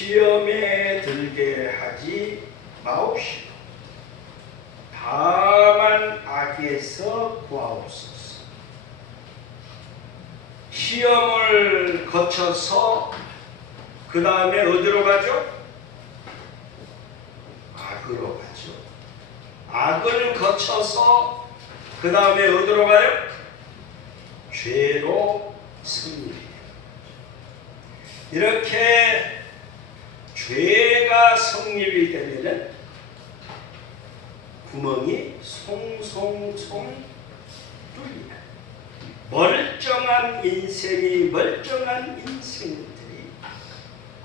시험에 들게 하지 마옵시고 다만 악에서 구하옵소서. 시험을 거쳐서 그 다음에 어디로 가죠? 악으로 가죠. 악을 거쳐서 그 다음에 어디로 가요? 죄로 승리해요. 이렇게 죄가 성립이 되면은 구멍이 송송송 뚫리는 멀쩡한 인생들이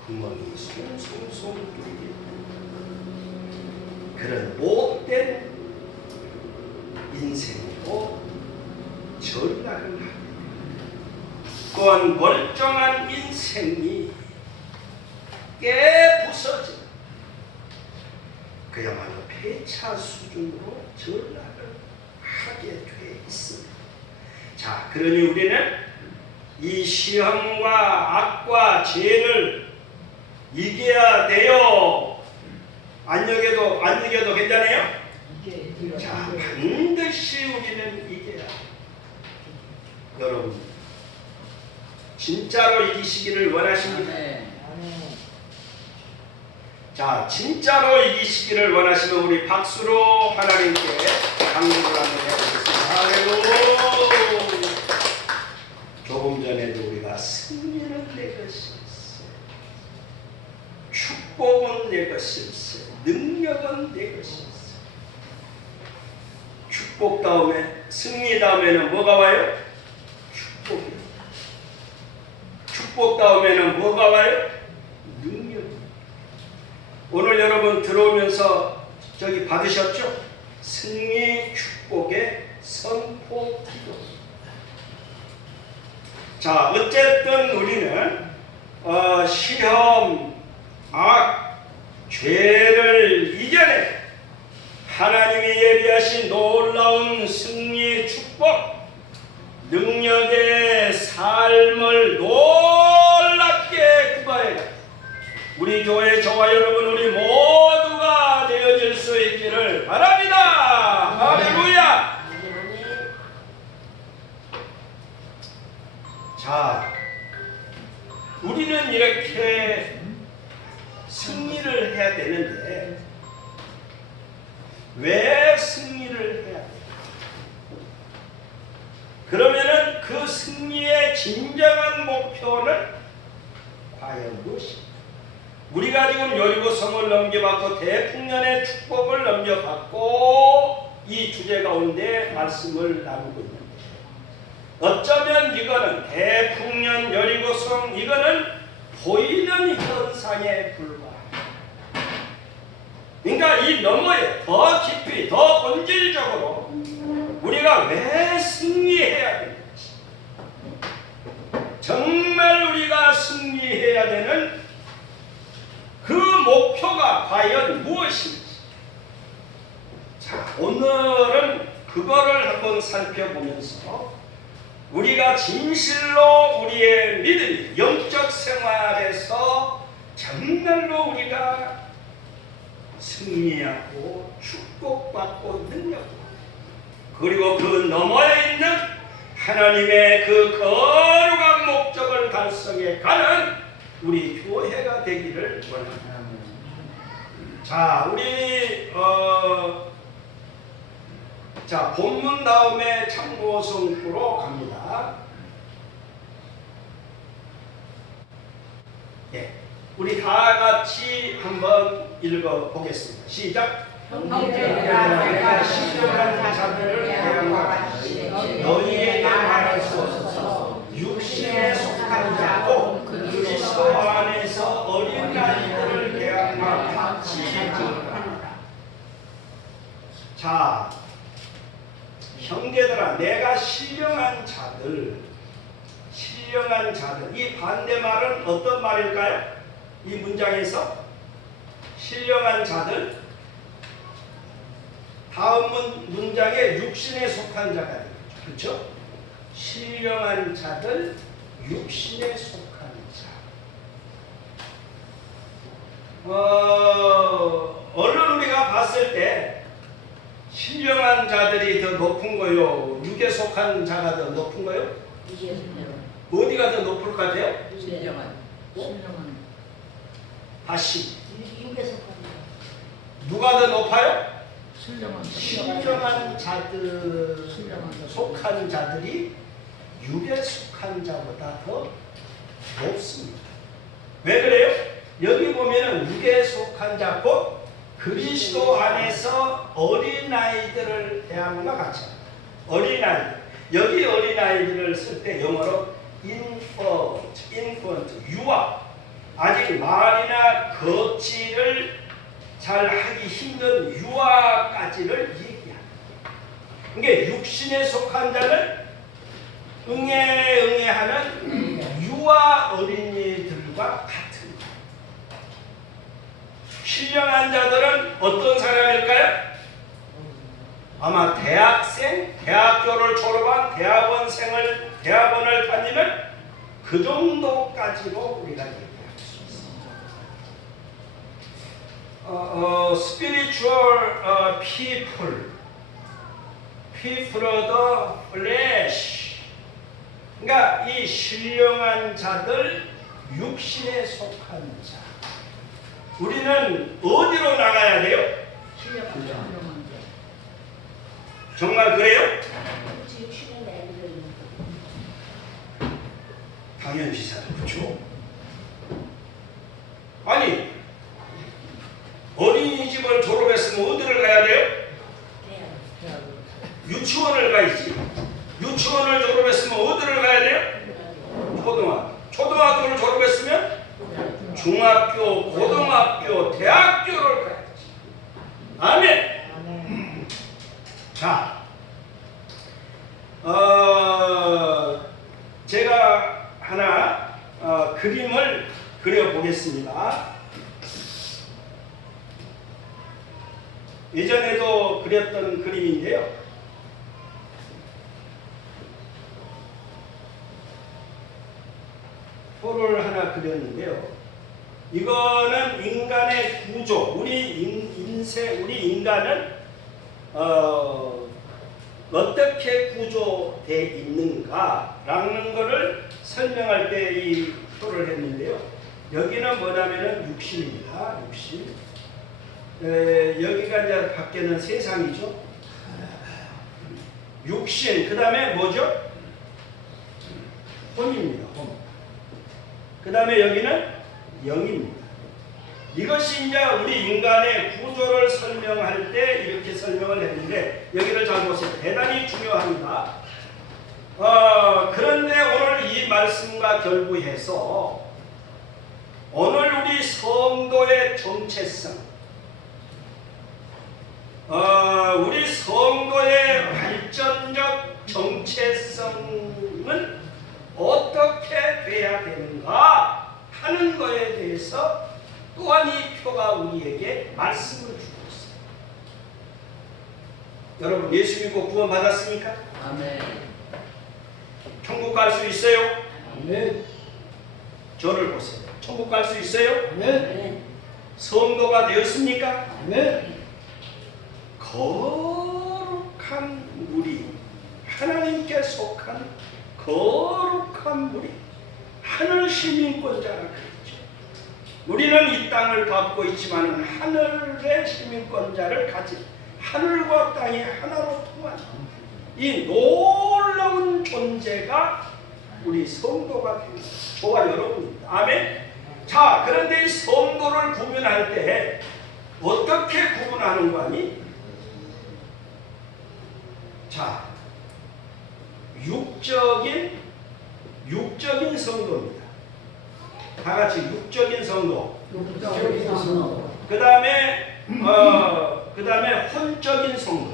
구멍이 송송송 뚫리는 그런 못된 인생으로 전락을 하게 됩니다. 또한 멀쩡한 인생이 깨부서지는 그야말로 폐차 수준으로 전락을 하게 돼 있습니다. 자, 그러니 우리는 이 시험과 악과 죄를 이겨야 돼요. 안 이겨도 괜찮아요? 자, 반드시 우리는 이겨야 돼요. 여러분, 진짜로 이기시기를 원하십니까? 자, 진짜로 이기시기를 원하시면 우리 박수로 하나님께 강구를 한번 해보겠습니다. 할렐루야. 조금 전에도 우리가 승리는 내 것일세, 축복은 내 것일세, 능력은 내 것일세. 축복 다음에, 승리 다음에는 뭐가 와요? 축복이요. 축복 다음에는 뭐가 와요? 능력. 오늘 여러분 들어오면서 저기 받으셨죠? 승리 축복의 선포 기도. 자, 어쨌든 우리는 시험, 악, 죄를 이겨내 하나님이 예비하신 놀라운 승리의 축복, 능력의 삶을 놀랍게 구가해 우리 교회 저와 여러분 우리 모두가 되어질 수 있기를 바랍니다. 할렐루야. 자, 우리는 이렇게 승리를 해야 되는데 왜 승리를 해야 돼요? 그러면은 그 승리의 진정한 목표는 과연 무엇입니까? 우리가 지금 여리고성을 넘겨받고 대풍년의 축복을 넘겨받고 이 주제 가운데 말씀을 나누고 있는데, 어쩌면 이거는 대풍년 여리고성, 이거는 보이는 현상에 불과합니다. 그러니까 이 너머에 더 깊이, 더 본질적으로 우리가 왜 승리해야 되는지, 정말 우리가 승리해야 되는 그 목표가 과연 무엇인지, 자, 오늘은 그거를 한번 살펴보면서 우리가 진실로 우리의 믿음, 영적 생활에서 정말로 우리가 승리하고 축복받고 능력받고, 그리고 그 너머에 있는 하나님의 그 거룩한 목적을 달성해 가는 우리 교회가 되기를 원합니다. 자, 우리 자, 본문 다음에 참고 성구로 갑니다. 예, 우리 다 같이 한번 읽어 보겠습니다. 시작. 형제들아, 내가 신령한 자들을 대하노니 너희에게 말할 수 없어서 육신에 속한 자고 그리스도 안에서 어린 아이들을 대하나 같이 하노라. 자, 형제들아, 내가 신령한 자들, 이 반대말은 어떤 말일까요? 이 문장에서 신령한 자들, 다음 문장에 육신에 속한 자가 되겠죠. 그렇죠? 신령한 자들, 육신에 속한 자. 얼른 우리가 봤을 때 신령한 자들이 더 높은 거요? 육에 속한 자가 더 높은 거요? 어디가 더 높을 것 같아요? 다시 누가 더 높아요? 신령한 자들 속한 자들이 육에 속한 자보다 더 높습니다. 왜 그래요? 여기 보면은 육에 속한 자 곧 그리스도 안에서 어린아이들을 대하는 것 같이 어린아이들. 여기 어린아이들을 쓸 때 영어로 infant, 유아, 아직 말이나 걷지를 잘 하기 힘든 유아까지를 얘기합니다. 그러니까 육신에 속한 자는 응애하는 유아 어린이들과 같은 것. 신령한 자들은 어떤 사람일까요? 아마 대학생, 대학교를 졸업한 대학원을 다니는 그 정도까지로 우리가 얘기합니다. spiritual people of the flesh. 그러니까 이 신령한 자들, 육신에 속한 자. 우리는 어디로 나가야 돼요? 정말 그래요? 당연시사죠. 그렇죠? 아니, 어린이집을 졸업했으면 어디를 가야 돼요? 유치원을 가야지. 유치원을 졸업했으면 어디를 가야 돼요? 초등학교. 초등학교를 졸업했으면 중학교, 고등학교, 대학교를 가야지. 아멘. 자, 제가 하나 그림을 그려보겠습니다. 예전에도 그렸던 그림인데요. 표를 하나 그렸는데요. 이거는 인간의 구조, 우리 인간은 어떻게 구조되어 있는가라는 것을 설명할 때 이 표를 했는데요. 여기는 뭐냐면은 육신입니다. 육신. 여기가 이제 밖에는 세상이죠. 육신, 그 다음에 뭐죠? 혼입니다. 혼. 그 다음에 여기는 영입니다. 이것이 이제 우리 인간의 구조를 설명할 때 이렇게 설명을 했는데, 여기를 잘 보세요. 대단히 중요합니다. 그런데 오늘 이 말씀과 결부해서 오늘 우리 성도의 정체성, 우리 성도의 발전적 정체성은 어떻게 돼야 되는가 하는 것에 대해서 또한 이 표가 우리에게 말씀을 주고 있습니다. 여러분, 예수 믿고 구원 받았습니까? 아멘. 천국 갈 수 있어요? 아멘. 저를 보세요. 천국 갈 수 있어요? 아멘. 성도가 되었습니까? 아멘. 거룩한 무리, 하나님께 속한 거룩한 무리, 하늘 시민권자라 그랬죠. 우리는 이 땅을 밟고 있지만 하늘의 시민권자를 가진, 하늘과 땅이 하나로 통한 이 놀라운 존재가 우리 성도가 됩니다. 저와 여러분입니다. 아멘. 자, 그런데 이 성도를 구분할 때 어떻게 구분하는 거니? 자, 육적인 성도입니다. 다 같이 육적인 성도. 그 다음에 혼적인 성도.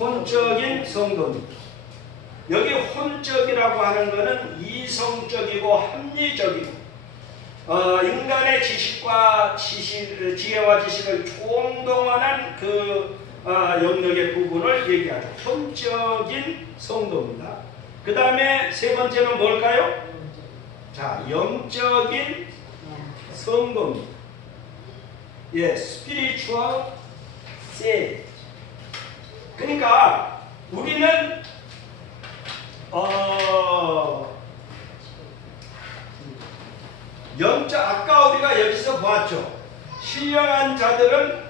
혼적인 성도입니다. 여기 혼적이라고 하는 것은 이성적이고 합리적이고 인간의 지혜와 지식을 총동원한 그 영역의 부분을 얘기하죠. 혼적인 성도입니다. 그 다음에 세 번째는 뭘까요? 자, 영적인 성도입니다. 예, spiritual saved. 그러니까 우리는 아까 우리가 여기서 보았죠. 신령한 자들은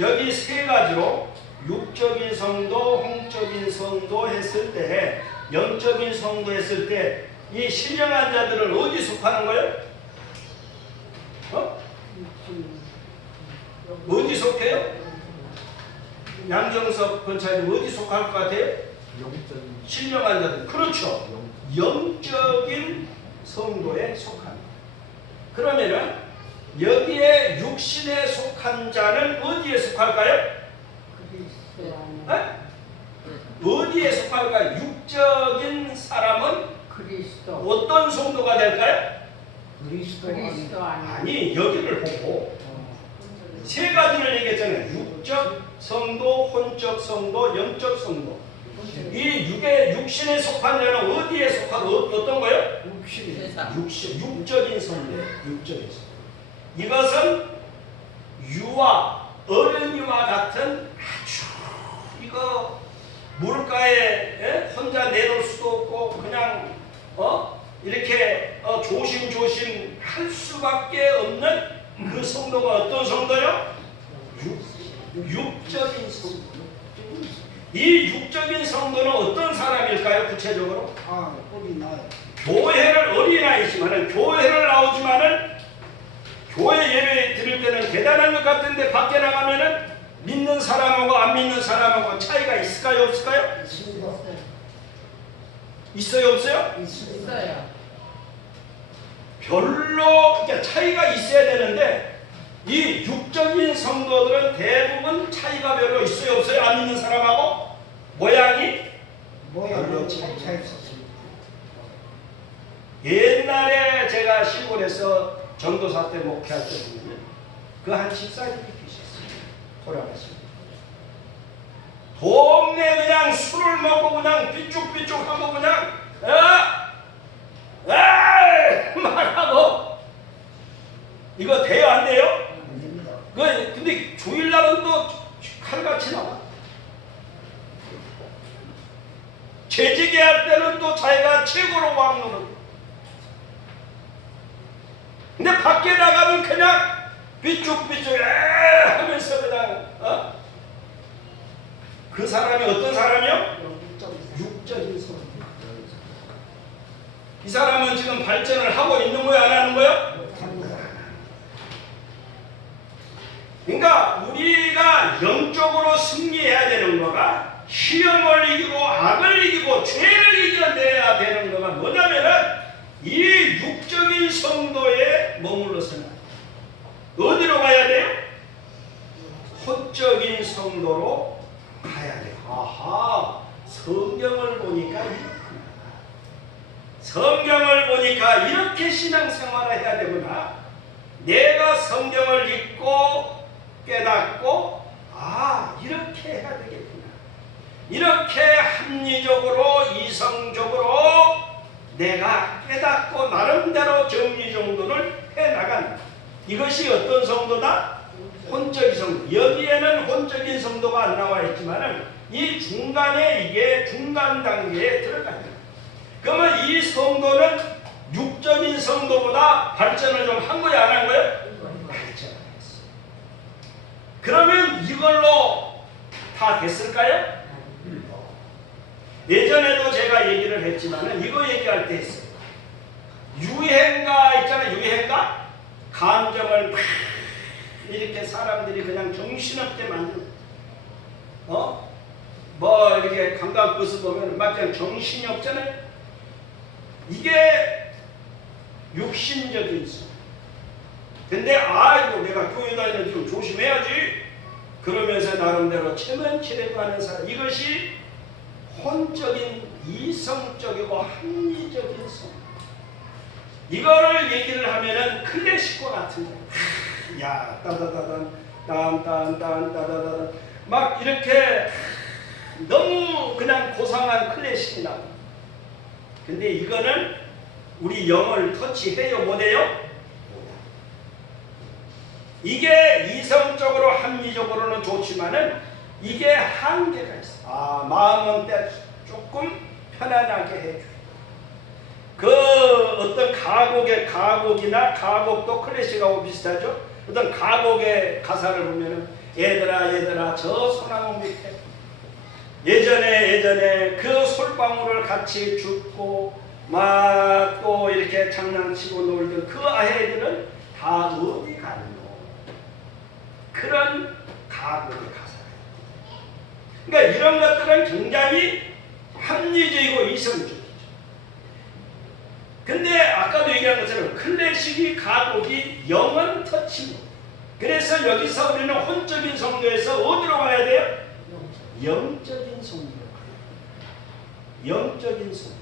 여기 세 가지로 육적인 성도, 홍적인 성도 했을 때, 영적인 성도 했을 때 이 신령한 자들은 어디 속하는 거예요? 어디 속해요? 양정섭 권사님 어디 속할 것 같아요? 신령한 자들. 그렇죠. 영적인 성도에 속합니다. 그러면은 여기에 육신에 속한 자는 어디에 속할까요? 어디에 속할까요? 육적인 사람은 그리스도. 어떤 성도가 될까요? 그리스도 아니, 여기를 보고 세 가지를 얘기했잖아요. 육적 성도, 혼적 성도, 영적 성도. 이 육신에 속한 자는 어디에 속하고 어떤 거예요? 육적인 성도. 육적인 성도. 이것은 유아, 어른이와 같은 아주 이거 물가에 혼자 내놓을 수도 없고 그냥 이렇게 조심조심 할 수밖에 없는 그 성도가 어떤 성도요? 육적인 성도. 이 육적인 성도는 어떤 사람일까요? 구체적으로? 교회를 어린아이지만은 교회를 나오지만은 교회 예배 드릴 때는 대단한 것 같은데 밖에 나가면은 믿는 사람하고 안 믿는 사람하고 차이가 있을까요? 없을까요? 있어요? 없어요? 있어요. 별로 그러니까 차이가 있어야 되는데 이 육적인 성도들은 대부분 차이가 별로 있어요? 없어요? 안 믿는 사람하고 모양이 별로 차이가 있었습니다. 옛날에 제가 시골에서 전도사 때 목회할 때 보면 그 한 집사님이 계셨어요. 돌아가십니다. 동네 그냥 술을 먹고 그냥 삐죽삐죽하고 그냥 말하고 이거 돼요 안 돼요? 근데 주일날은 또 칼같이 나와. 재직에 할 때는 또 자기가 최고로 왕노는. 근데 밖에 나가면 그냥 삐죽삐죽 하면서 그냥 그 사람이 어떤 사람이요? 육적인 성도. 이 사람은 지금 발전을 하고 있는 거야 안 하는 거야? 그러니까 우리가 영적으로 승리해야 되는 거가 시험을 이기고 악을 이기고 죄를 이겨내야 되는 거가 뭐냐면은 이 육적인 성도에 머물러서는 어디로 가야 돼요? 혼적인 성도로 가야 돼요. 아하, 성경을 보니까 이렇구나. 성경을 보니까 이렇게 신앙생활을 해야 되구나. 내가 성경을 읽고 깨닫고 이렇게 해야 되겠구나. 이렇게 합리적으로 이성적으로 내가 깨닫고 나름대로 정리정돈을 해나간다. 이것이 어떤 성도다? 혼적인 성도. 여기에는 혼적인 성도가 안 나와 있지만은 이 중간에 이게 중간 단계에 들어가 있다. 그러면 이 성도는 육적인 성도보다 발전을 좀 한 거야 안 한 거야? 발전을 했어. 그러면 이걸로 다 됐을까요? 예전에도 제가 얘기를 했지만은 이거 얘기할 때 했어요. 유행가 있잖아요. 유행가? 감정을 막 이렇게 사람들이 그냥 정신없게 만드는 뭐 이렇게 관광버스 보면 막 그냥 정신이 없잖아요. 이게 육신적인 성. 근데 이거 내가 교회 다니는 좀 조심해야지 그러면서 나름대로 체면치레고 하는 사람, 이것이 혼적인 이성적이고 합리적인 성. 이거를 얘기를 하면은 클래식과 같은 거야. 야, 따다다단, 딴딴딴따다다단, 막 이렇게 너무 그냥 고상한 클래식이 나와. 근데 이거는 우리 영을 터치해요, 못해요? 이게 이성적으로 합리적으로는 좋지만은 이게 한계가 있어. 마음은 때 조금 편안하게 해줘. 그 어떤 가곡이나 가곡도 클래식하고 비슷하죠. 어떤 가곡의 가사를 보면은 얘들아 저 소나무 밑에 예전에 그 솔방울을 같이 줍고 막 또 이렇게 장난치고 놀던 그 아이들은 다 어디 갔노? 그런 가곡의 가사예요. 그러니까 이런 것들은 굉장히 합리적이고 이성적이죠. 근데 아까도 얘기한 것처럼 클래식이 가곡이 영원 터치입니다. 그래서 여기서 우리는 혼적인 성도에서 어디로 가야 돼요? 영적인 성도로 가요. 영적인 성도.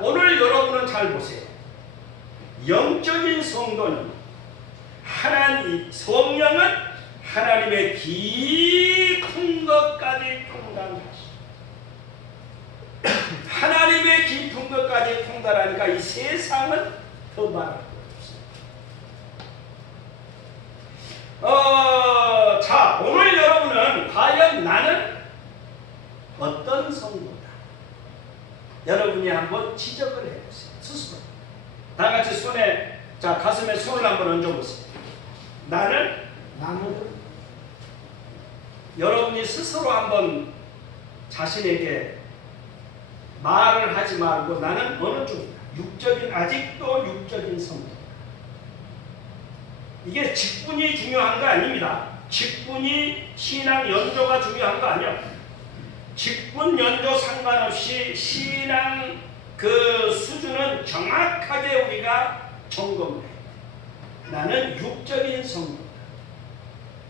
오늘 여러분은 잘 보세요. 영적인 성도는 성령은 하나님의 깊은 것까지 통달하시고 하나님의 깊은 것까지 통달하니까 이 세상은 더 말할 것 없어요. 오늘 여러분은 과연 나는 어떤 성도다? 여러분이 한번 지적을 해보세요. 스스로. 다 같이 가슴에 손을 한번 얹어보세요. 나는 여러분이 스스로 한번 자신에게 말을 하지 말고 나는 어느 쪽이다. 아직도 육적인 성도. 이게 직분이 중요한 거 아닙니다. 직분이 신앙 연조가 중요한 거 아니야. 직분 연조 상관없이 신앙 그 수준은 정확하게 우리가 점검을 해요. 나는 육적인 성도다.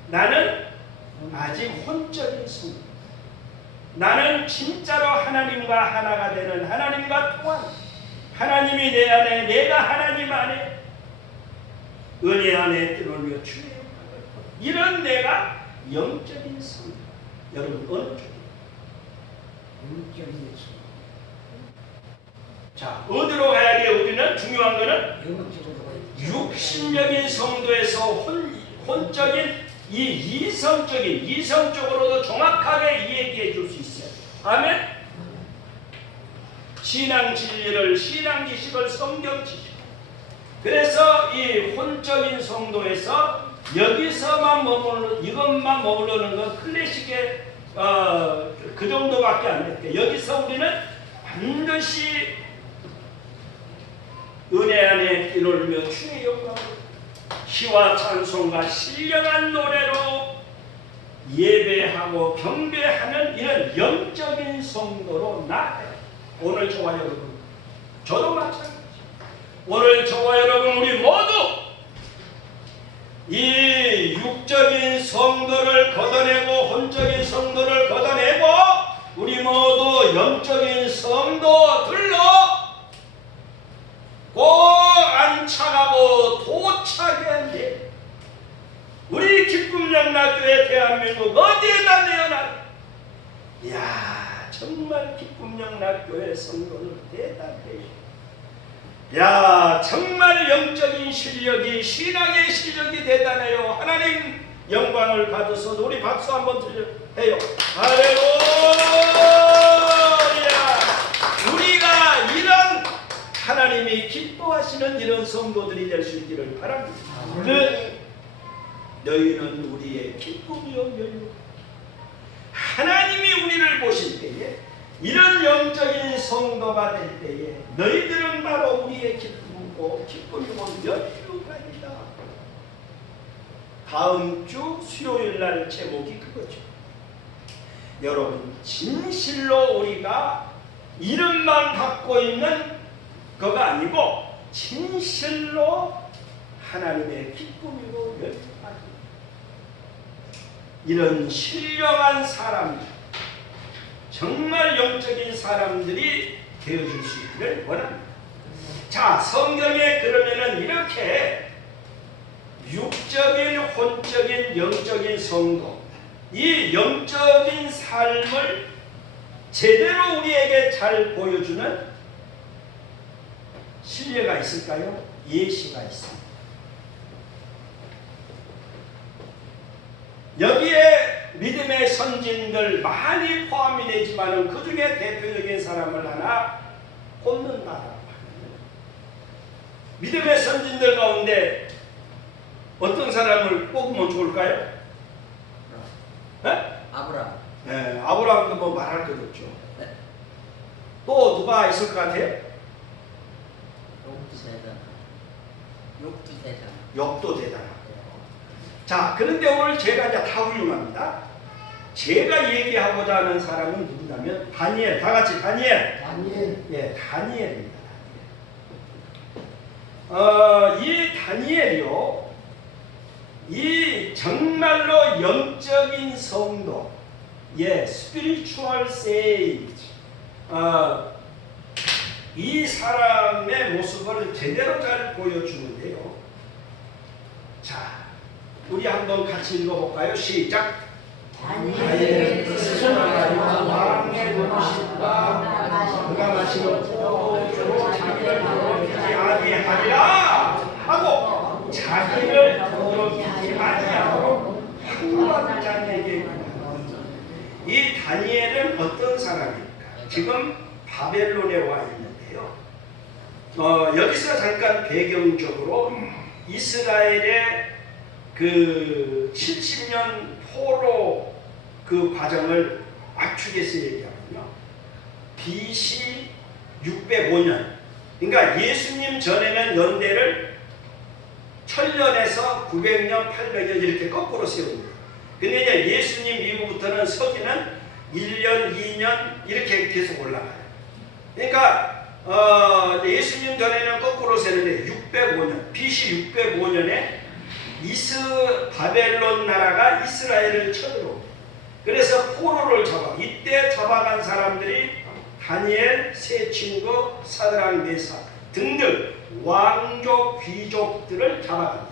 나는 아직 혼적인 성도다. 나는 진짜로 하나님과 하나가 되는 하나님과 통한 하나님이 내 안에 내가 하나님 안에 은혜 안에 뜨놀며 주의 이런 내가 영적인 성도. 여러분 어느 쪽이에요? 영적인 성도. 어디로 가야 돼요? 우리는 중요한 거는 영적으로 육신적인 성도에서 혼적인 이성적으로도 정확하게 이야기해 줄 수 있어요. 아멘? 신앙 진리를, 신앙 지식을, 성경 지식. 그래서 이 혼적인 성도에서 여기서만 이것만 머무르는 건 클래식의 그 정도밖에 안 돼요. 여기서 우리는 반드시 은혜 안에 뛰놀며 주의 영광을 시와 찬송과 신령한 노래로 예배하고 경배하는 이런 영적인 성도로 나아가요. 오늘 저와 여러분, 저도 마찬가지. 오늘 저와 여러분 우리 모두 이 육적인 성도를 걷어내고 혼적인 성도를 걷어내고 우리 모두 영적인 성도들로 꼭 안착하고 도착해야 돼. 우리 기쁨영락교회 대한민국 어디에다 내어놔? 이야, 정말 기쁨영락교회 성도들 대단해요. 야, 정말 영적인 실력이, 신앙의 실력이 대단해요. 하나님 영광을 받아서 우리 박수 한번 드려요. 할렐루야. 우리가 이런 하나님이 기뻐하시는 이런 성도들이 될 수 있기를 바랍니다. 너희는 우리의 기쁨이요 멸류. 하나님이 우리를 보실 때에 이런 영적인 성도가 될 때에 너희들은 바로 우리의 기쁨이고 멸류관이다. 다음 주 수요일 날 제목이 그거죠. 여러분, 진실로 우리가 이름만 갖고 있는 그거 아니고 진실로 하나님의 기쁨이고 멸류관이다. 이런 신령한 사람들, 정말 영적인 사람들이 되어줄 수 있기를 원합니다. 자, 성경에 그러면은 이렇게 육적인, 혼적인, 영적인 성도, 이 영적인 삶을 제대로 우리에게 잘 보여주는 신뢰가 있을까요? 예시가 있습니다. 여기에 믿음의 선진들 많이 포함이 되지만 그 중에 대표적인 사람을 하나 꼽는다. 믿음의 선진들 가운데 어떤 사람을 꼽으면 좋을까요? 네? 아브라함. 네, 아브라함도 뭐 말할 것 없죠. 또 누가 있을 것 같아요? 욕도 대단. 욥도 대단하고. 자, 그런데 오늘 제가 이제 다 훌륭합니다. 제가 얘기하고자 하는 사람은 누구냐면 다니엘. 다 같이 다니엘. 다니엘. 예, 다니엘입니다. 이 다니엘이요, 이 정말로 영적인 성도, 예, spiritual sage, 이 사람의 모습을 제대로 잘 보여주는데요. 자, 우리 한번 같이 읽어볼까요? 시작. 다니엘의 뜻을 가지고 왕의 노릇과 그가 마시는 포도주로 자기를 더럽히지 아니하리라 하고 자기를 더럽히지 아니하고 황관장에게 이 다니엘은 어떤 사람입니까? 지금 바벨론에 와 있는데요. 여기서 잠깐 배경적으로 이스라엘의 그 70년 포로 그 과정을 압축해서 얘기하면요, BC 605년, 그러니까 예수님 전에는 연대를 1000년에서 900년, 800년 이렇게 거꾸로 세웁니다. 근데 이제 예수님 이후부터는 서기는 1년, 2년 이렇게 계속 올라가요. 그러니까 예수님 전에는 거꾸로 세는데 605년, BC 605년에 바벨론 나라가 이스라엘을 쳐들어옵니다. 그래서 포로를 잡아, 이때 잡아간 사람들이 다니엘, 세 친구, 사드락, 메삭 등등 왕족, 귀족들을 잡아갑니다.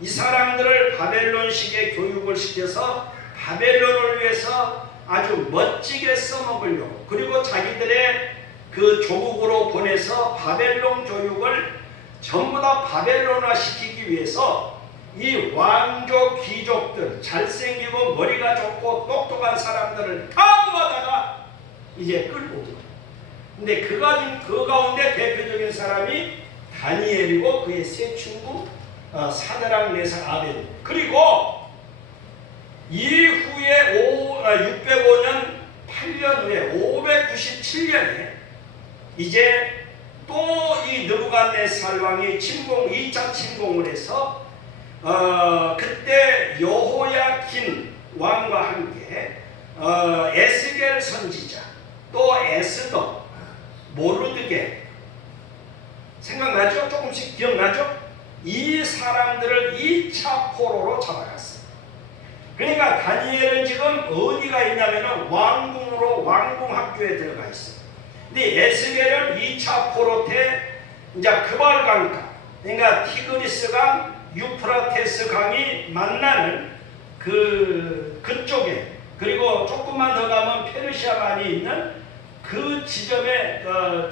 이 사람들을 바벨론식의 교육을 시켜서 바벨론을 위해서 아주 멋지게 써먹으려고, 그리고 자기들의 그 조국으로 보내서 바벨론 교육을 전부 다 바벨론화 시키기 위해서 이 왕족, 귀족들, 잘생기고 머리가 좋고 똑똑한 사람들을 다 모아다가 이제 끌고 오고. 근데 그 가운데 대표적인 사람이 다니엘이고 그의 세 친구 사드락, 메삭, 아벨. 그리고 이후에 605년 8년 후에 597년에 이제 또 이 느부갓네살 왕이 2차 침공을 해서 그때 여호야킨 왕과 함께 에스겔 선지자, 또 에스더, 모르드게, 생각나죠? 조금씩 기억나죠? 이 사람들을 2차 포로로 잡아갔어요. 그러니까 다니엘은 지금 어디가 있냐면 왕궁으로, 왕궁 학교에 들어가 있어요. 근데 에스겔은 2차 포로 때 이제 그발 강가, 그러니까 티그리스강, 유프라테스 강이 만나는 그쪽에, 그리고 조금만 더 가면 페르시아만이 있는 그 지점에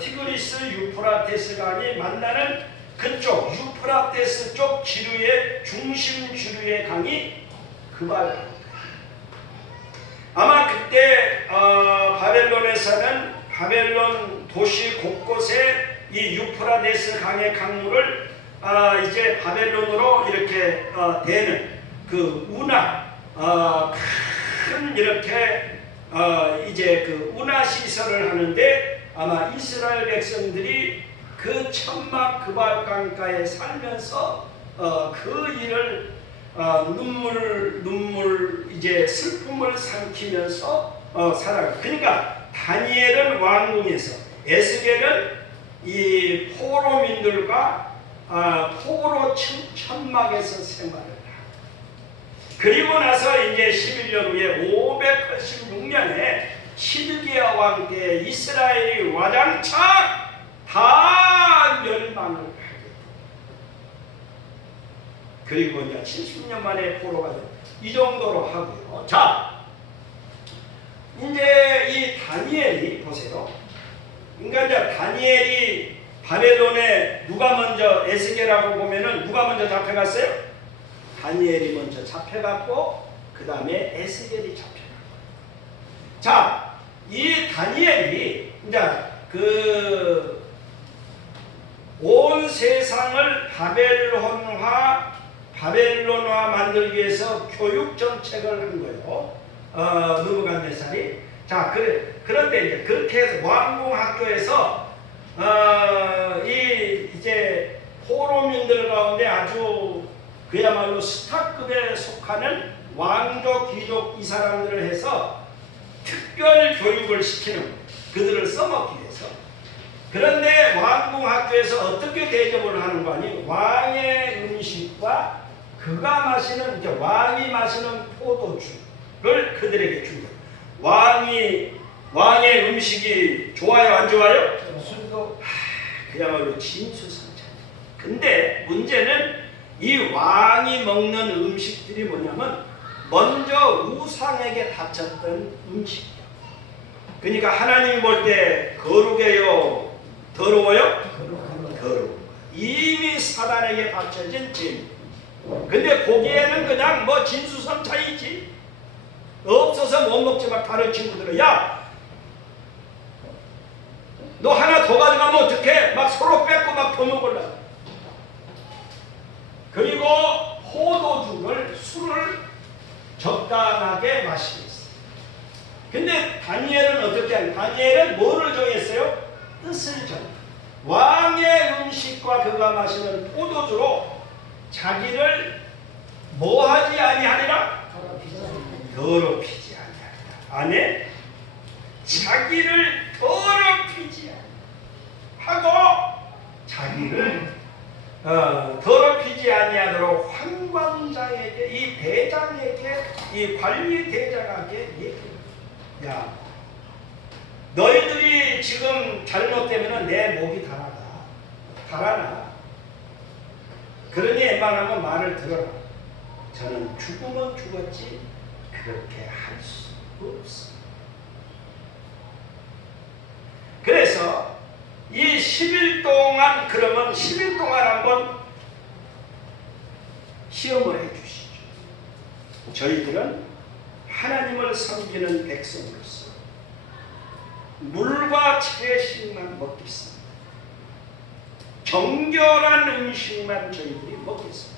티그리스, 유프라테스 강이 만나는 그쪽 유프라테스 쪽 지류의 중심 지류의 강이 그발. 아마 그때 바벨론에서는 바벨론 도시 곳곳에 이 유프라테스 강의 강물을 이제 바벨론으로 이렇게 대는 그 운하, 큰 이렇게 이제 그 운하 시설을 하는데, 아마 이스라엘 백성들이 그 천막 그발 강가에 살면서 그 일을 눈물 이제 슬픔을 삼키면서 살아가. 그러니까 다니엘은 왕궁에서, 에스겔은 이 포로민들과 포로 천막에서 생활을 하고, 그리고 나서 이제 11년 후에 586년에 시드기야 왕 때 이스라엘이 와장창 다 멸망을 하게 됩니다. 그리고 이제 70년 만에 포로가 된, 이 정도로 하고요. 자, 이제 이 다니엘이 보세요. 그러니까 이제 다니엘이 바벨론에 누가 먼저 에스겔하고 보면은 누가 먼저 잡혀갔어요? 다니엘이 먼저 잡혀갔고 그 다음에 에스겔이 잡혀갔고. 자, 이 다니엘이 이제 온 세상을 바벨론화 만들기 위해서 교육 정책을 한 거예요. 느부갓네살이. 자, 그런데 이제 그렇게 해서 왕궁 학교에서 이제 포로민들 가운데 아주 그야말로 스타급에 속하는 왕족, 귀족 이 사람들을 해서 특별 교육을 시키는, 그들을 써먹기 위해서. 그런데 왕궁 학교에서 어떻게 대접을 하는 거 아니? 왕의 음식과 그가 마시는, 이제 왕이 마시는 포도주를 그들에게 준 거예요. 왕의 음식이 좋아요, 안 좋아요? 술도 그야말로 진수성찬. 근데 문제는 이 왕이 먹는 음식들이 뭐냐면 먼저 우상에게 바쳤던 음식이에요. 그러니까 하나님이 볼 때 거룩해요, 더러워요? 더러워. 이미 사단에게 바쳐진 죄. 근데 보기에는 그냥 뭐 진수성찬이지. 없어서 못 먹지만 다른 친구들은 야, 너 하나 더 가져가면 어떡해? 막 서로 뺏고 막 더 먹으려고. 그리고 술을 적당하게 마시고 있어요. 근데 다니엘은 어떻게 하냐? 다니엘은 뭐를 정했어요? 뜻을 정했어요. 왕의 음식과 그가 마시는 포도주로 자기를 뭐하지 아니하리라? 더럽히지 아니하리라. 안에 자기를 더럽히지 하고 자기를 더럽히지 아니하도록 환관장에게, 이 대장에게, 이 관리 대장에게 얘기해요. 야, 너희들이 지금 잘못되면 내 목이 달아나. 그러니 웬만하면 말을 들어라. 저는 죽으면 죽었지 그렇게 할 수 없어. 그래서 이 10일 동안, 그러면 10일 동안 한번 시험을 해 주시죠. 저희들은 하나님을 섬기는 백성으로서 물과 채식만 먹겠습니다. 정결한 음식만 저희들이 먹겠습니다.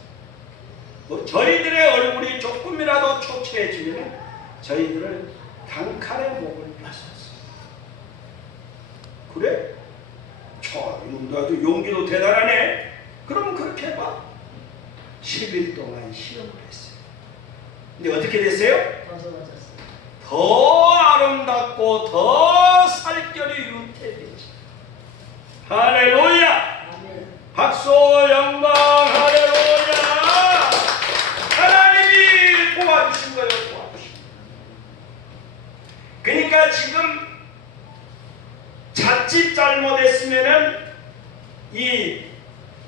저희들의 얼굴이 조금이라도 초췌해지면 저희들을 단칼에 목을 놨었어요. 그래? 이놈도 아주 용기도 대단하네. 그러면 그렇게 해봐. 10일 동안 시험을 했어요. 근데 어떻게 됐어요? 더 좋아졌어요. 더 아름답고 더 살결이 윤택해지. 할렐루야! 아멘. 박수 영광 할렐루야! 하나님이 도와주신 거예요. 도와주신 거예요. 그러니까 지금 자칫 잘못했으면은 이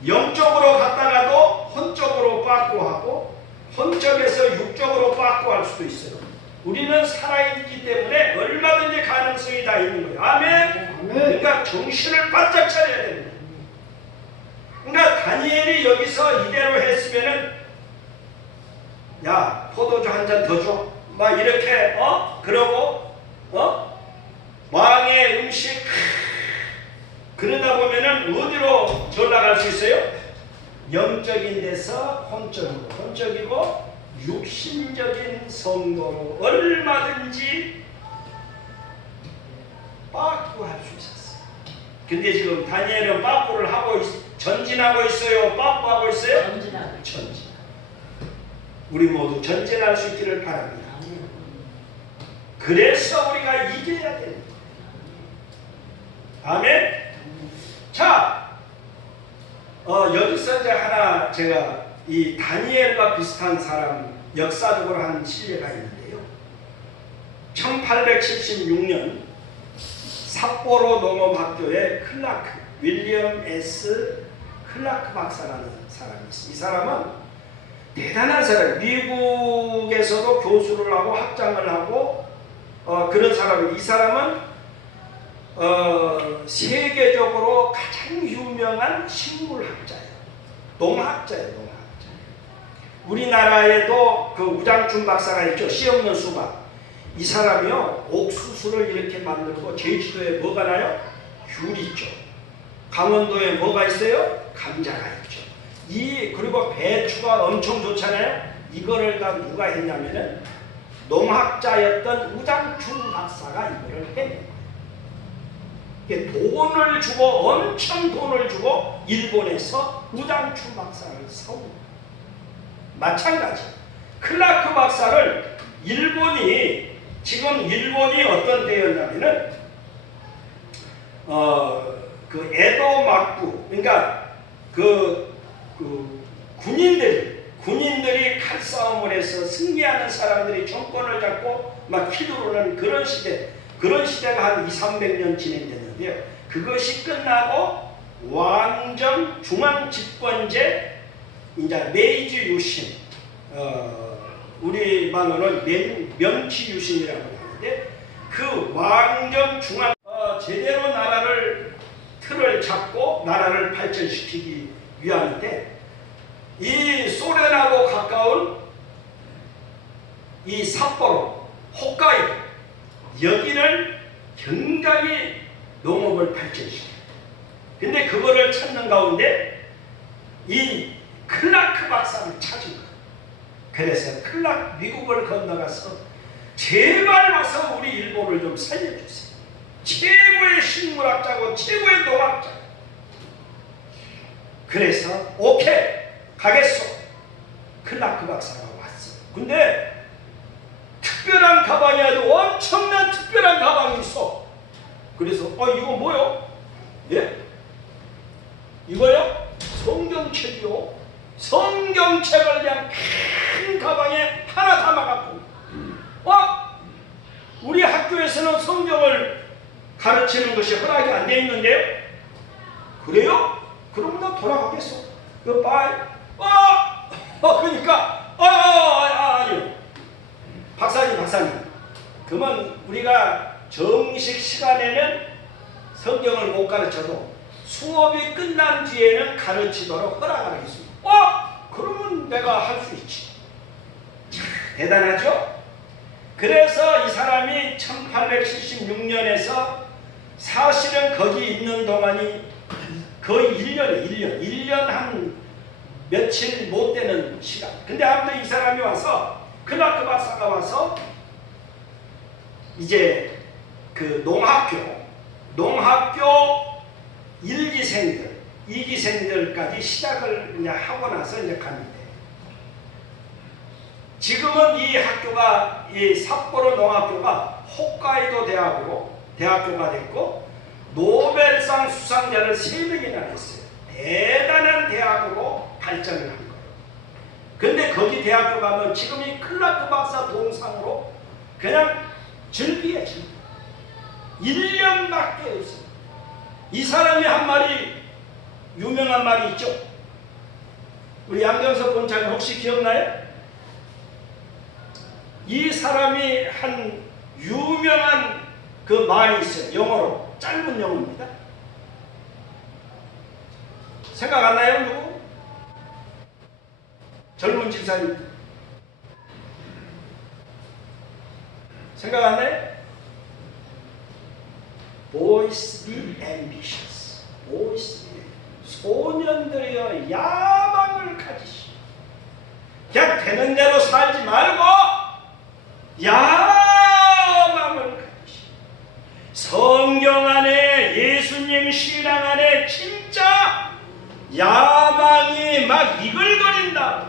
영적으로 갔다가도 혼적으로 빠꾸하고 혼적에서 육적으로 빠꾸할 수도 있어요. 우리는 살아있기 때문에 얼마든지 가능성이 다 있는 거예요. 아멘? 그러니까 정신을 바짝 차려야 됩니다. 그러니까 다니엘이 여기서 이대로 했으면은 야, 포도주 한 잔 더 줘. 막 이렇게 그러고 왕의 음식 그러다 보면은 어디로 전락할 수 있어요? 영적인 데서 혼적이고 육신적인 성도로 얼마든지 빠꾸할 수 있었어요. 근데 지금 다니엘은 빠꾸를 하고 전진하고 있어요? 빠꾸하고 있어요? 전진. 우리 모두 전진할 수 있기를 바랍니다. 그래서 우리가 이겨야 됩니다. 아멘. 자, 여기서 이제 하나 제가 이 다니엘과 비슷한 사람 역사적으로 한 실례가 있는데요. 1876년 삿포로 농업학교의 클라크, 윌리엄 S. 클라크 박사라는 사람이 있습니다. 이 사람은 대단한 사람, 미국에서도 교수를 하고 학장을 하고 그런 사람이. 이 사람은 세계적으로 가장 유명한 유명한 식물학자예요. 농학자예요. 농학자. 우리나라에도 그 우장춘 박사가 있죠. 씨 없는 수박. 이 사람이요, 옥수수를 이렇게 만들고, 제주도에 뭐가 나요? 귤 있죠. 강원도에 뭐가 있어요? 감자가 있죠. 그리고 배추가 엄청 좋잖아요. 이거를 다 누가 했냐면은 농학자였던 우장춘 박사가 이거를 해낸 거예요. 돈을 주고, 엄청 돈을 주고 일본에서 우장춘 박사를 사온 거예요. 마찬가지. 클라크 박사를 지금 일본이 어떤 때였냐면은 그 에도 막부, 그러니까 그 군인들이 칼싸움을 해서 승리하는 사람들이 정권을 잡고 막 휘두르는 그런 시대가 한 200~300년 진행됐는데요. 그것이 끝나고 왕정 중앙집권제, 이제 메이지 유신, 우리 말로는 명치 유신이라고 하는데, 그 왕정 중앙 제대로 나라를 틀을 잡고 나라를 발전시키기 위함인데, 이 소련하고 가까운 이 삿포로, 홋카이도, 여기를 굉장히 농업을 발전시켜요. 근데 그거를 찾는 가운데 이 클라크 박사를 찾은 거예요. 그래서 미국을 건너가서 제발 와서 우리 일본을 좀 살려주세요. 최고의 식물학자고 최고의 농학자. 그래서 오케이 가겠소. 클라크 박사가 왔어. 근데 특별한 가방이 아주 엄청난 특별한 가방이 있어. 그래서 이거 뭐요? 예? 이거요? 성경책이요. 성경책을 그냥 큰 가방에 하나 담아갖고, 우리 학교에서는 성경을 가르치는 것이 허락이 안 돼 있는데요? 그래요? 그럼 나 돌아가겠어. 바이. 그러니까 아니요. 박사님. 그러면 우리가 정식 시간에는 성경을 못 가르쳐도 수업이 끝난 뒤에는 가르치도록 허락하겠습니다. 그러면 내가 할 수 있지. 대단하죠? 그래서 이 사람이 1876년에서 사실은 거기 있는 동안이 거의 1년 한 며칠 못 되는 시간. 근데 아무튼 이 사람이 와서, 클라크 박사가 와서 이제 그 농학교 1기생들, 2기생들까지 시작을 이제 하고 나서 이제 갔는데, 지금은 이 학교가, 이 삿포로 농학교가 홋카이도 대학교가 됐고, 노벨상 수상자를 3명이나 했어요. 대단한 대학으로 발전을 한 거예요. 근데 거기 대학교 가면 지금 이 클라크 박사 동상으로 그냥 즐비해. 1년밖에 없어요. 이 사람이 한 말이, 유명한 말이 있죠. 우리 양경석 본사님 혹시 기억나요? 이 사람이 한 유명한 그 말이 있어요. 영어로. 짧은 영어입니다. 생각 안 나요? 누구? 젊은 집사님. 생각 안 나요? Boys be ambitious. Boys be ambitious. 소년들이여 야망을 가지시. 그냥 되는 대로 살지 말고 야망을 가지시. 성경 안에, 예수님 신앙 안에 진짜 야망이 막 이글거린다.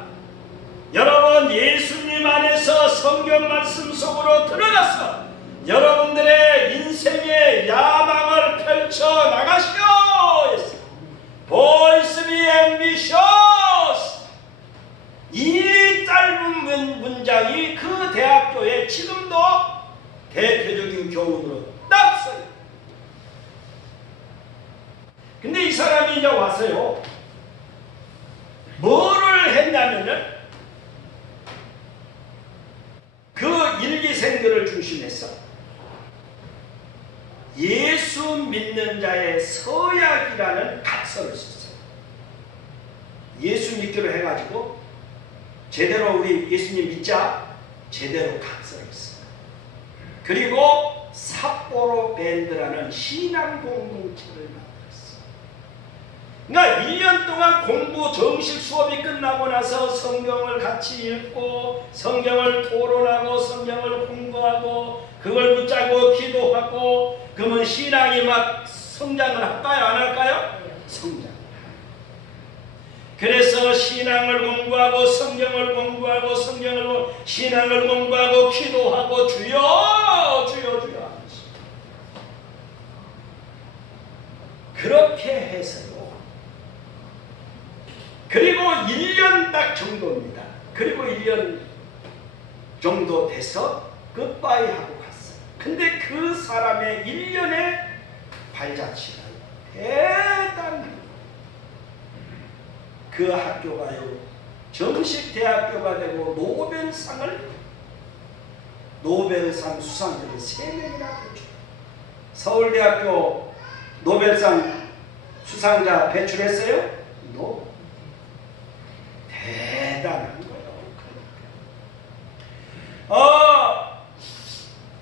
여러분, 예수님 안에서 성경 말씀 속으로 들어가서 여러분들의 인생의 야망을 펼쳐 나가시오. Boys be ambitious. 이 짧은 문장이 그 대학교에 지금도 대표적인 교훈으로 딱 써요. 근데 이 사람이 이제 와서요, 뭐를 했냐면은 그 일기생들을 중심해서 예수 믿는 자의 서약이라는 각서를 썼어요. 예수 믿기로 해가지고 제대로 우리 예수님 믿자 제대로 각서를 했어요. 그리고 삿포로 밴드라는 신앙 공동체를 만들었어요. 그러니까 1년 동안 공부 정식 수업이 끝나고 나서 성경을 같이 읽고 성경을 토론하고 성경을 공부하고 그걸 붙잡고 기도하고 그러면 신앙이 막 성장을 할까요? 안 할까요? 성장. 그래서 신앙을 공부하고 성경을 공부하고 신앙을 공부하고 기도하고 주여 주여 주여 하면서 그렇게 해서요. 그리고 1년 딱 정도입니다. 그리고 1년 정도 돼서 굿바이 하고 갔어요. 근데 그 사람의 1년의 발자취가 대단한 그 학교가요 정식 대학교가 되고 노벨상 수상자를 3명이나 배출. 서울대학교 노벨상 수상자 배출했어요? 노. 대단한 거예요.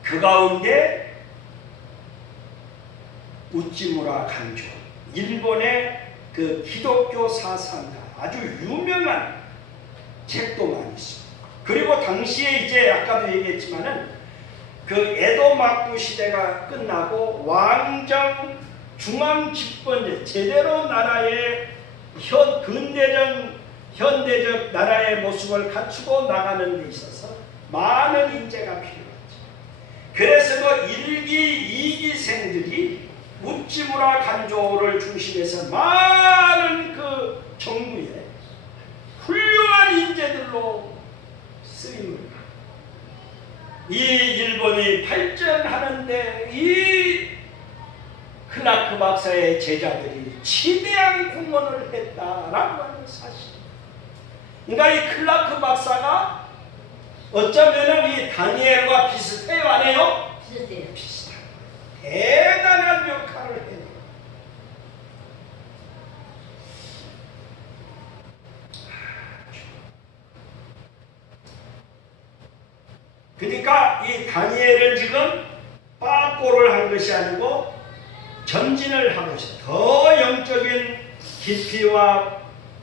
그 가운데 우찌무라 간조, 일본의 그 기독교 사상가 아주 유명한 책도 많이 있습니다. 그리고 당시에 이제 아까도 얘기했지만은 그 에도 막부 시대가 끝나고 왕정 중앙 집권제 제대로 나라의 현대적 나라의 모습을 갖추고 나가는 데 있어서 많은 인재가 필요하죠. 그래서 그 1기, 2기생들이 우찌무라 간조를 중심해서 많은 그 정부에 훌륭한 인재들로 쓰임을 이 일본이 발전하는데 이 클라크 박사의 제자들이 지대한 공헌을 했다라고 하는 사실. 그러니까 이 클라크 박사가 어쩌면은 이 다니엘과 비슷해요, 안 해요? 비슷해요. 비슷한 대단한 역할을 해요. 그러니까 이 다니엘은 지금 빠꼬를 한 것이 아니고 전진을 하고 있어요. 더 영적인 깊이와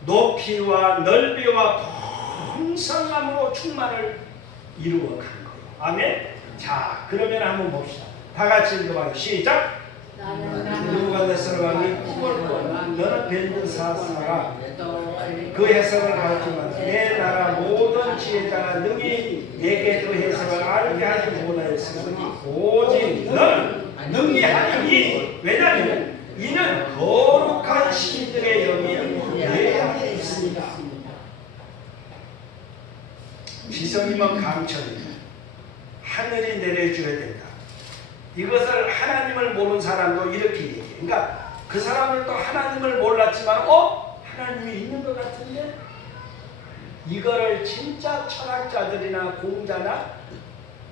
높이와 넓이와 풍성함으로 충만을 이루어 간 거예요. 아멘. 자, 그러면 한번 봅시다. 다 같이 읽어봐요. 시작. 느부갓네살왕이 꿈을 꿔 너는 벤드 사사라 그 해석을 가르치면 내 나라 모든 지혜자가 능히 내게 그 해석을 알게 하지 못하였으니 오직 너는 능히 하리니 왜냐하면 이는 거룩한 신들의 영이 내 안에 있습니다. 지성이면 강천이다. 하늘이 내려줘야 된다. 이것을 하나님을 모르는 사람도 이렇게 얘기해. 그러니까 그 사람들도 하나님을 몰랐지만 하나님이 있는 것 같은데 이거를 진짜 철학자들이나 공자나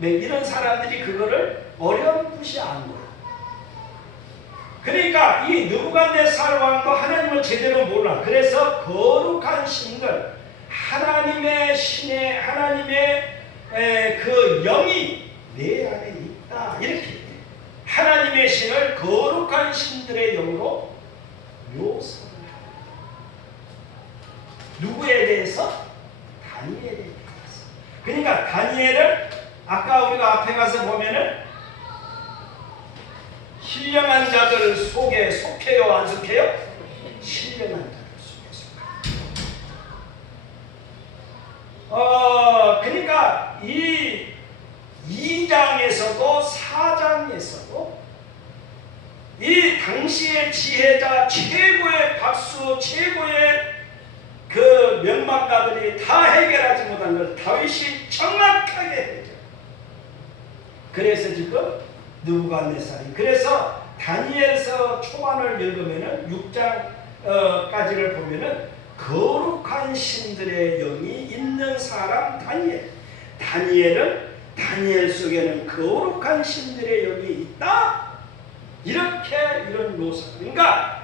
이런 사람들이 그거를 어렴풋이 안 거예요. 그러니까 이 느부갓네살 왕도 하나님을 제대로 몰라. 그래서 거룩한 신들 하나님의 신의 하나님의 그 영이 내 안에 있다 이렇게 하나님의 신을 거룩한 신들의 영으로 묘사를 합니다. 누구에 대해서? 다니엘에 대해서. 그러니까 다니엘을 아까 우리가 앞에 가서 보면은 신령한 자들 속에 속해요, 안 속해요? 신령한 자들 속에 속해요. 그러니까 이 2장에서도 4장에서도 이 당시의 지혜자 최고의 박수 최고의 그 명망가들이 다 해결하지 못한 걸 다윗이 정확하게 해결. 그래서 지금 느부갓네살이 그래서 다니엘서 초반을 읽으면은 6장까지를 보면은 거룩한 신들의 영이 있는 사람 다니엘. 다니엘은 다니엘 속에는 거룩한 신들의 영이 있다. 이렇게 이런 묘사. 그러니까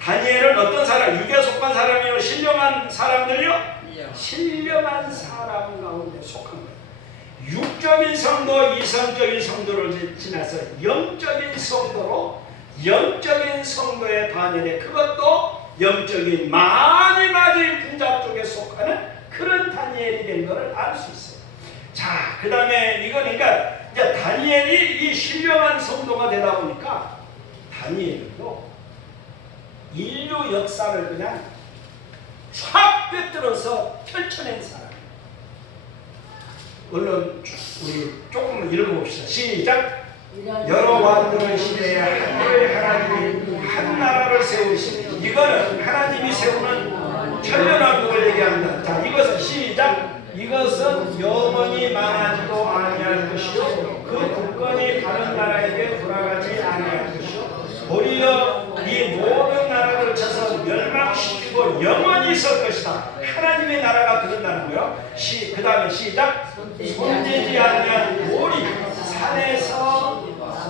다니엘은 어떤 사람? 육에 속한 사람이요, 신령한 사람들이요? 신령한 사람 가운데 속한 거예요. 육적인 성도, 이성적인 성도를 지나서 영적인 성도로, 영적인 성도의 다니엘에, 그것도 영적인 많이 분자 쪽에 속하는 그런 다니엘이 된 것을 알 수 있어요. 자, 그 다음에 이거 그러니까 이제 다니엘이 이 신령한 성도가 되다 보니까 다니엘도 인류 역사를 그냥 촥 꿰뚫어서 펼쳐낸 사람. 얼른 우리 조금 읽어봅시다. 시작. 여러 왕들의 시대에 하늘의 하나님이 한 나라를 세우시니, 이거는 하나님이 세우는 천년왕국을 얘기합니다. 자, 이것은 시작. 이것은 영원히 많아지고 아니할 것이요, 그 국권이 다른 나라에게 돌아가지 아니할 것이요, 도리어 이 모든 나라를 쳐서 멸망시키고 영원히 있을 것이다. 하나님의 나라가 그런 나라고요. 그 다음에 시작. 손대지 아니한 돌이 산에서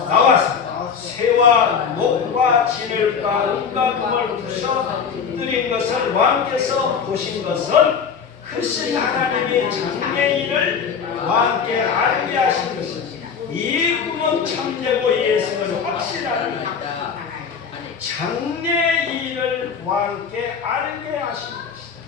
나왔습니다. 새와 목과 진을과 은과 금을 부셔뜨린 것을 왕께서 보신 것은 크신 하나님이 장래일을 왕께 알게 하신 것입니다. 이 꿈은 참되고 예수는 확실한 장래일을 왕께 알게 하신 것이다.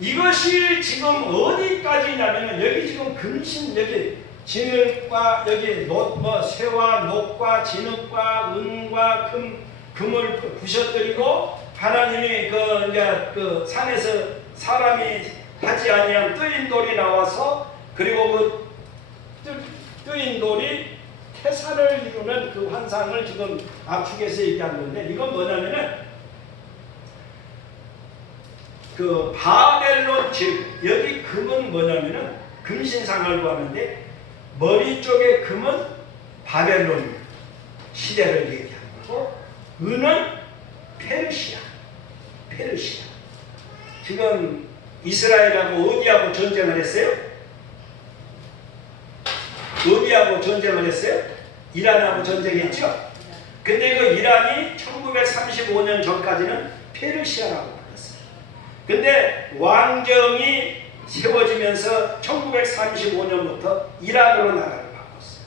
이것이 지금 어디까지냐면, 여기 지금 금신, 여기 진흙과, 여기 쇠와 녹과 진흙과 은과 금을 부셔뜨리고, 하나님이 그 산에서 사람이 하지 아니한 뜨인 돌이 나와서, 그리고 그 뜨인 돌이 태산을 이루는 그 환상을 지금 압축해서 얘기하는데, 이건 뭐냐면은 그 바벨론 즉, 여기 금은 뭐냐면은 금신상을 구하는데, 머리 쪽에 금은 바벨론 시대를 얘기하는 거고, 은은 페르시아. 지금 이스라엘하고 어디하고 전쟁을 했어요? 어디하고 전쟁을 했어요? 이란하고 전쟁했죠? 근데 그 이란이 1935년 전까지는 페르시아라고 불렀어요. 근데 왕정이 세워지면서 1935년부터 이란으로 나라를 바꿨어요.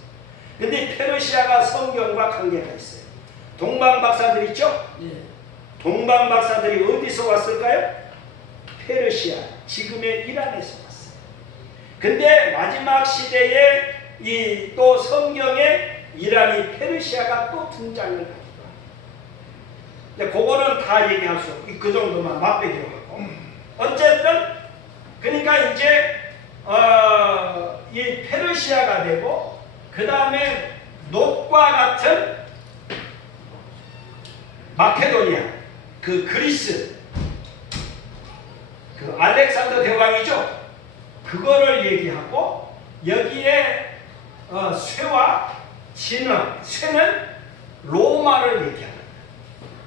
근데 페르시아가 성경과 관계가 있어요. 동방 박사들 있죠? 동방 박사들이 어디서 왔을까요? 페르시아, 지금의 이란에서 왔어요. 근데 마지막 시대에 이 또 성경에 이란이 페르시아가 또 등장을 합니다. 그거는 다 얘기할 수 없고 그 정도만 맛배기로 하고, 어쨌든 그러니까 이제 이 페르시아가 되고, 그 다음에 녹과 같은 마케도니아, 그 그리스, 그 알렉산더 대왕이죠. 그거를 얘기하고, 여기에 쇠와 진흙, 쇠는 로마를 얘기합니다.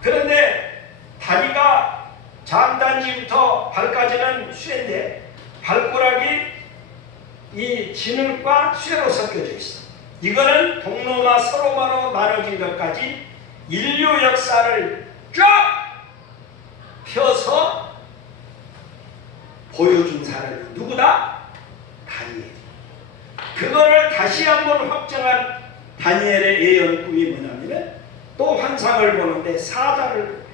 그런데 다리가 장단지부터 발까지는 쇠인데, 발가락이 이 진흙과 쇠로 섞여져 있어. 이거는 동로마 서로마로 나눠진 것까지 인류 역사를 쫙 펴서 보여준 사람이 누구다? 다니엘. 그거를 다시 한번 확정한 다니엘의 예언 꿈이 뭐냐면, 또 환상을 보는데 사자를 봅니다.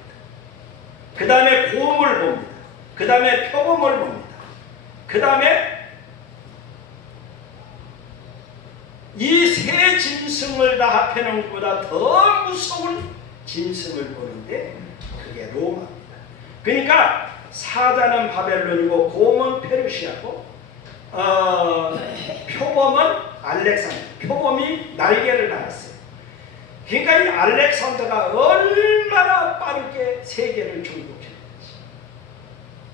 그 다음에 고음을 봅니다. 그 다음에 표범을 봅니다. 그 다음에 이 세 짐승을 다 합해놓은 것보다 더 무서운 짐승을 보는데, 그게 로마입니다. 그러니까 사자는 바벨론이고, 고음은 페르시아고, 표범은 알렉산더. 표범이 날개를 달았어요. 그러니까 이 알렉산더가 얼마나 빠르게 세계를 정복했는지.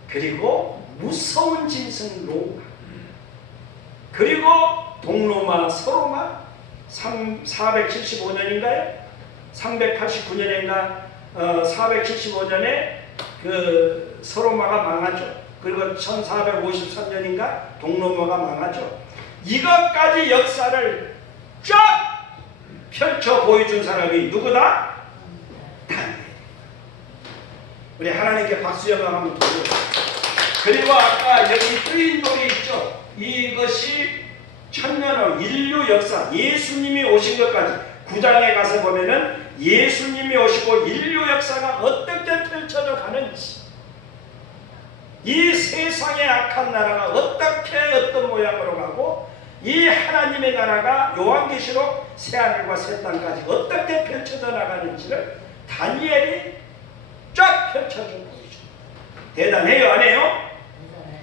그리고 무서운 짐승 로마, 그리고 동로마 서로마 475년인가요? 389년인가 475년에 그 서로마가 망하죠. 그리고 1453년인가 동로마가 망하죠. 이것까지 역사를 쫙 펼쳐 보여준 사람이 누구다? 다니엘. 우리 하나님께 박수 영광 한번 드려요. 그리고 아까 여기 뜨인 돌이 있죠. 이것이 천년의 인류 역사, 예수님이 오신 것까지 9장에 가서 보면은 예수님이 오시고 인류 역사가 어떻게 펼쳐져 가는지, 이 세상의 악한 나라가 어떻게 어떤 모양으로 가고, 이 하나님의 나라가 요한계시록 새하늘과 새 땅까지 어떻게 펼쳐져 나가는지를 다니엘이 쫙 펼쳐져 보여줍니다. 대단해요, 안 해요?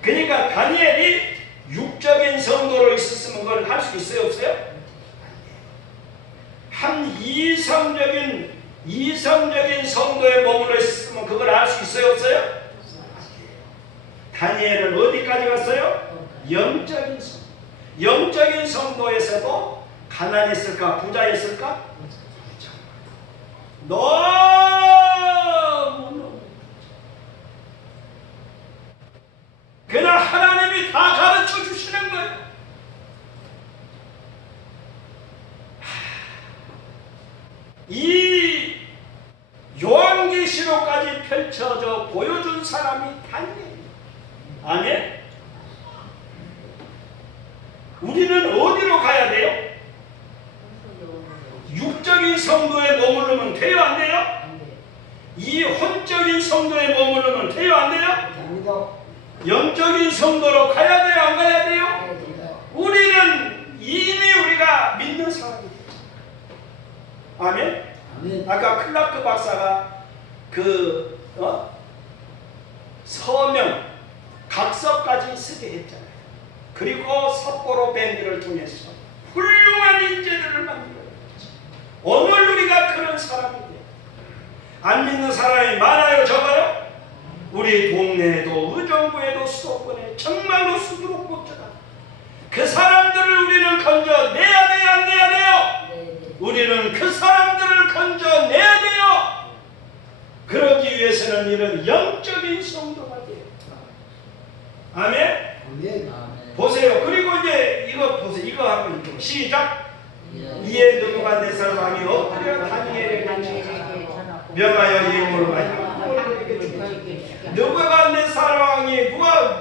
그러니까 다니엘이 육적인 성도로 있었으면 그걸 할 수 있어요, 없어요? 한 이성적인 성도의 머물러 있었으면 그걸 알 수 있어요, 없어요? 다니엘은 어디까지 갔어요? 영적인 성도. 영적인 성도에서도 가난했을까? 부자였을까? 부자. 너무 그냥 하나님이 다 가르쳐 주시는 거예요. 이 요한계시록까지 펼쳐져 보여준 사람이 다니엘이에요. 아멘? 우리는 어디로 가야 돼요? 육적인 성도에 머무르면 돼요, 안 돼요? 이 혼적인 성도에 머무르면 돼요, 안 돼요? 영적인 성도로 가야 돼요, 안 가야 돼요? 우리는 이미 우리가 믿는 사람이 됐죠. 아멘? 아까 클라크 박사가 그 서명 각서까지 쓰게 했잖아요. 그리고 삿포로 밴드를 통해서 훌륭한 인재들을 만들어냈죠. 오늘 우리가 그런 사람이 돼요. 안 믿는 사람이 많아요, 적어요? 우리 동네에도 의정부에도 수도권에 정말로 수두룩 못져다. 그 사람들을 우리는 건져내야 돼요, 안 내야 돼요? 우리는 그 사람들을 건져내야 돼요. 그러기 위해서는 이런 영적인 성도가 돼요. 아멘? 보세요. 그리고 이제 이거 보세요. 이거 한번 좀 시작. 이에 느부갓네살 왕이 엎드려 다니엘에게 명하여 예물을 가지고, 느부갓네살 왕이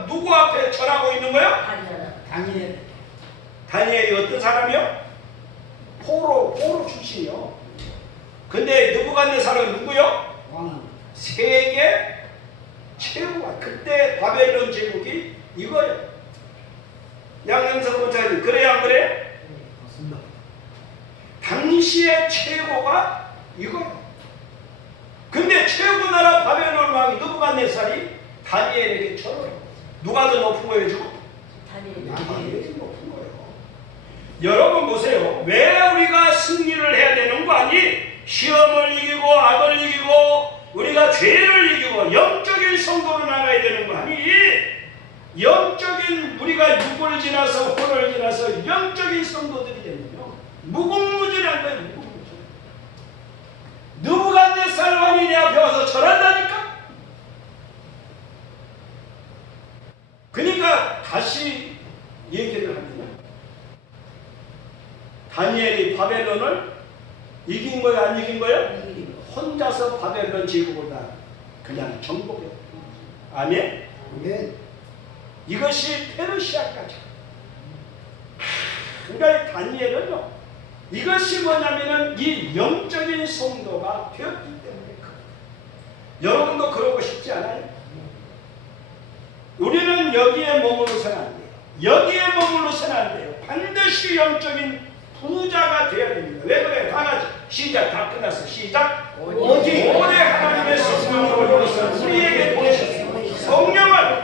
누구 앞에 절하고 있는 거야? 다니엘. 다니엘이 어떤 사람이요? 포로 출신이요. 근데 느부갓네살은 누구요? 왕. 세계 최고가. 그때 바벨론 제국이 이거예요. 양영석 원장님, 그래요, 안 그래? 맞습니다. 당시의 최고가 이거예요. 근데 최고 나라 바벨론 왕이 느부갓네살이 다니엘에게 절을 해요. 누가 더 높은 거예요, 지금? 다니엘이 높은 거예요. 여러분 보세요. 왜 우리가 승리를 해야 되는 거 아니? 시험을 이기고 악을 이기고 우리가 죄를 이기고 영적인 성도로 나가야 되는 거 아니? 영적인 우리가 육을 지나서 혼을 지나서 영적인 성도들이 되면요 무궁무진한 거예요. 무궁무진. 느부갓네살 왕이 내 앞에 와서 절한다니까? 그러니까 다시 얘기를 하면 다니엘이 바벨론을 이긴 거예요, 안 이긴 거예요? 혼자서 바벨론 제국을 다 그냥 정복했다. 아멘? 아멘. 이것이 페르시아까지. 그러니까 다니엘은요, 이것이 뭐냐면은 이 영적인 성도가 되었기 때문에 여러분도 그러고 싶지 않아요? 우리는 여기에 머물러서는 안 돼요. 여기에 머물러서는 안 돼요. 반드시 영적인 부자가 되어야 됩니다. 왜 그래? 다 같이 시작. 다 끝났어. 시작. 오직 오래 하나님의 성령을 보내서 우리에게 보내셨습니다. 성령을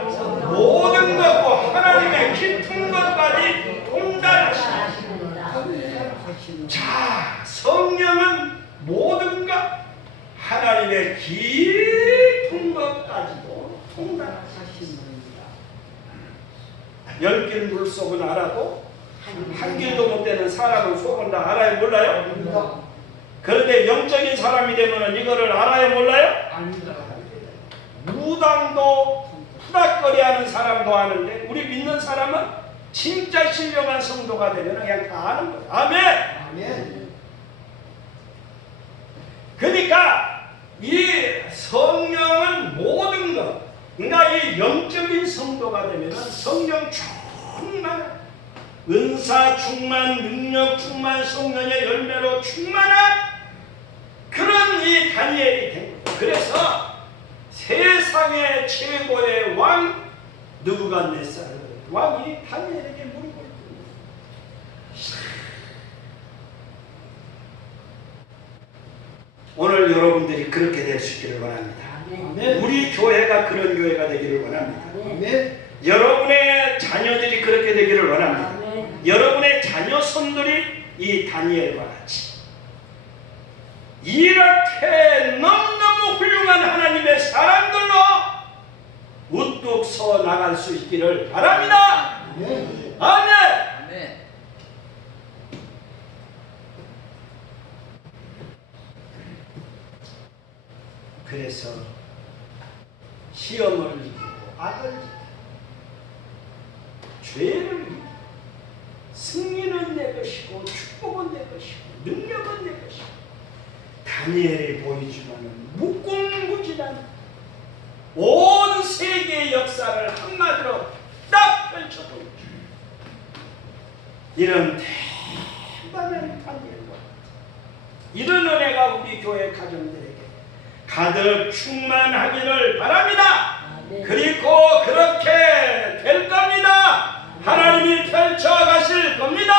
모든 것과 하나님의 깊은 것까지 통달하십니다. 자, 성령은 모든 것, 하나님의 깊은 것까지도 통달하십니다. 10길 물속은 알아도 한 길도 못 되는 사람은 속은 다 알아요, 몰라요? 그런데 영적인 사람이 되면 이거를 알아요, 몰라요? 무당도 푸닥거리하는 사람도 아는데 우리 믿는 사람은 진짜 신령한 성도가 되면 그냥 다 아는 거예요. 아멘! 아멘. 그러니까 이 성령은 모든 것, 그러니까 이 영적인 성도가 되면 성령 충만, 은사 충만, 능력 충만, 성령의 열매로 충만한 그런 이 다니엘이 된 거예요. 그래서 세상의 최고의 왕 느부갓네살 왕이 다니엘에게 물은 거예요. 오늘 여러분들이 그렇게 될 수 있기를 원합니다. 아멘. 우리 교회가 그런 교회가 되기를 원합니다. 아멘. 여러분의 자녀들이 그렇게 되기를 원합니다. 아멘. 여러분의 자녀손들이 이 다니엘과 같이 이렇게 너무너무 훌륭한 하나님의 사람들로 우뚝 서 나갈 수 있기를 바랍니다. 아멘. 아멘. 아멘. 그래서 시험을 이기고 악을 이기고 죄를 이기고 승리는 내 것이고 축복은 내 것이고 능력은 내 것이고 다니엘이 보이지만은 무궁무진한 온 세계의 역사를 한마디로 딱 펼쳐 보이죠. 이런 대단한 다니엘과 이런 은혜가 우리 교회 가정들에게 가득 충만하기를 바랍니다. 아멘. 그리고 그렇게 될 겁니다. 하나님이 펼쳐 가실 겁니다.